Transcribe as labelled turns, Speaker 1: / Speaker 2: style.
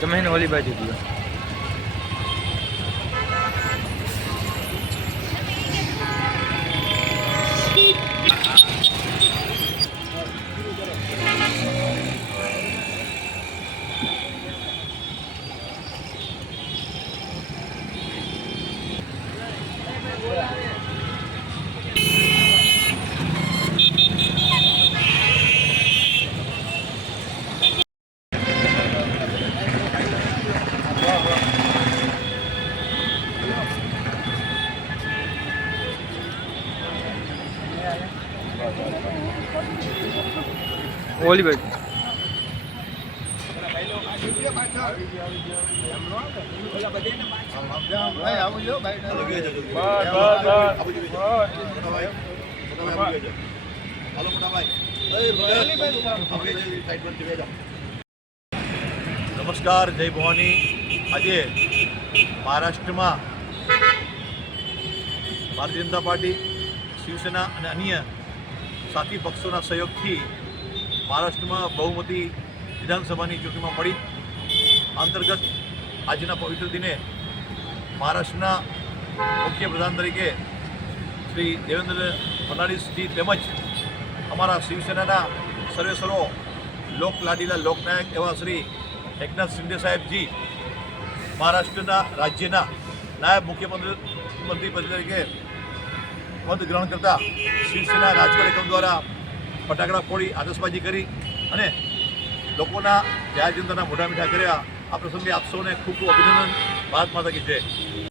Speaker 1: તમે એને ઓલી બાજુ ગયો. ઓલી બાજુ.
Speaker 2: નમસ્કાર, જય ભવાની. આજે મહારાષ્ટ્રમાં ભારતીય જનતા પાર્ટી, શિવસેના અને અન્ય સાથી પક્ષોના સહયોગથી મહારાષ્ટ્રમાં બહુમતી વિધાનસભાની ચૂંટણીમાં મળી. અંતર્ગત આજના પવિત્ર દિને મહારાષ્ટ્રના મુખ્ય પ્રધાન તરીકે શ્રી દેવેન્દ્ર ફડણવીસજી તેમજ અમારા શિવસેનાના સર્વેસરો, લોક લોકલાડીલા લોકનાયક એવા શ્રી એકનાથ શિંદે સાહેબજી, મહારાષ્ટ્રના રાજ્યના નાયબ મુખ્યમંત્રી મંત્રી પદ તરીકે પદ ગ્રહણ કરતા શિવસેના રાજકીય દ્વારા ફટાકડા ફોડી આતશબાજી કરી અને લોકોના જાહેર જનતાના મોઢા મીઠા કર્યા. આ પ્રસંગે આપ સૌને ખૂબ ખૂબ અભિનંદન. ભારત માતા કી જય.